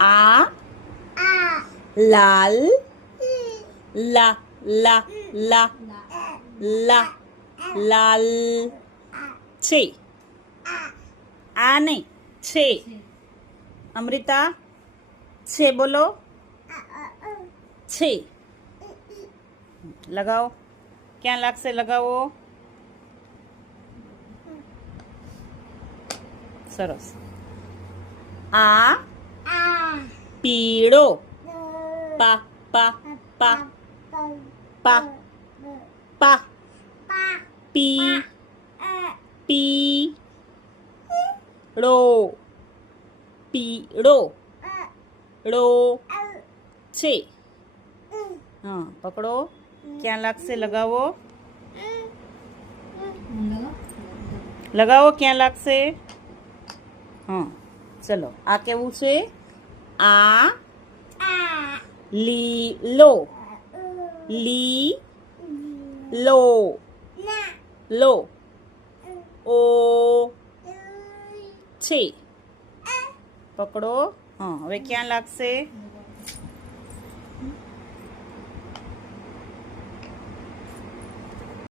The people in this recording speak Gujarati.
આ લાલ લા લા લા લા લાલ છે આ નહીં છે અમૃતા છે બોલો છે લગાવો ક્યાં લાગશે લગાવો સરસ આ પીળો પા પા પા પા પા પી પી ળો પીળો ળો છે હા પકડો ક્યાં લાગશે લગાવો લગાવો ક્યાં લાગશે હા ચલો આ કેવું છે આ લીલો લી લો લો ઓ છે પકડો હા હવે ક્યાં લાગશે